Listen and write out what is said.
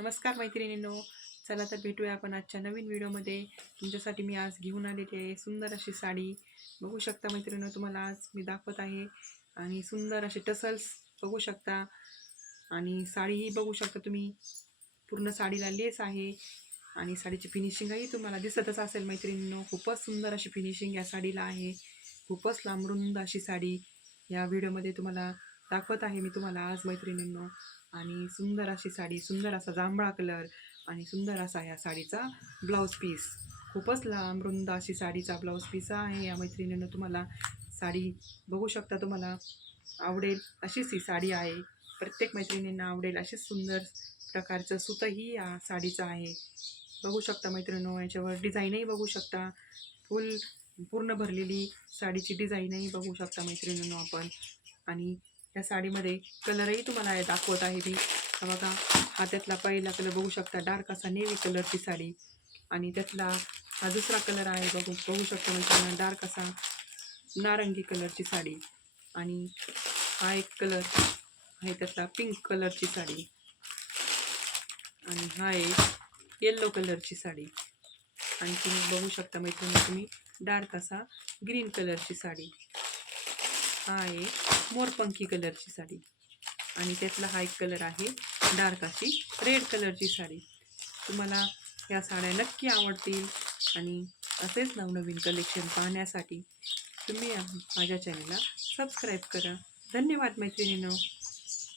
नमस्कार मैत्रिणींनो, चला तर भेटूया आपण आजच्या नवीन व्हिडिओमध्ये. तुमच्यासाठी मी आज घेऊन आलेली आहे सुंदर अशी साडी. बघू शकता मैत्रिणींनो, तुम्हाला आज मी दाखवत आहे. आणि सुंदर असे टसल्स बघू शकता आणि साडीही बघू शकता तुम्ही. पूर्ण साडीला लेस आहे आणि साडीची फिनिशिंगही तुम्हाला दिसतच असेल मैत्रिणींनो. खूपच सुंदर अशी फिनिशिंग या साडीला आहे. खूपच लांबरुंद अशी साडी या व्हिडिओमध्ये तुम्हाला दाखवत आहे मी तुम्हाला आज मैत्रिणींनो. आणि सुंदर अशी साडी, सुंदर असा जांभळा कलर आणि सुंदर असा या साडीचा ब्लाऊज पीस. खूपच लांबरुंद अशी साडीचा ब्लाऊज पीस आहे या मैत्रिणींनो. तुम्हाला साडी बघू शकता, तुम्हाला आवडेल अशीच ही साडी आहे. प्रत्येक मैत्रिणींना आवडेल अशीच सुंदर प्रकारचं सुतही या साडीचं आहे. बघू शकता मैत्रिणींनो, याच्यावर डिझाईनही बघू शकता. पूर्ण भरलेली साडीची डिझाईनही बघू शकता मैत्रिणींनो आपण. आणि या साडीमध्ये कलरही तुम्हाला दाखवत आहे मी. बघा, हा त्यातला पहिला कलर बघू शकता, डार्क असा नेव्ही कलरची साडी. आणि त्यातला हा दुसरा कलर आहे, बघू शकता मैत्रिणींनो, डार्क असा नारंगी कलरची साडी. आणि हा एक कलर आहे त्यातला पिंक कलरची साडी. आणि हा एक येल्लो कलरची साडी. आणि तुम्ही बघू शकता मैत्रिणी, तुम्ही डार्क असा ग्रीन कलरची साडी. हा आहे मोरपंखी कलरची साडी. आणि त्यातला हा एक कलर आहे डार्क अशी रेड कलरची साडी. तुम्हाला या साड्या नक्की आवडतील. आणि असेच नवनवीन कलेक्शन पाहण्यासाठी तुम्ही माझ्या चॅनलला सबस्क्राईब करा. धन्यवाद मैत्रिणींनो.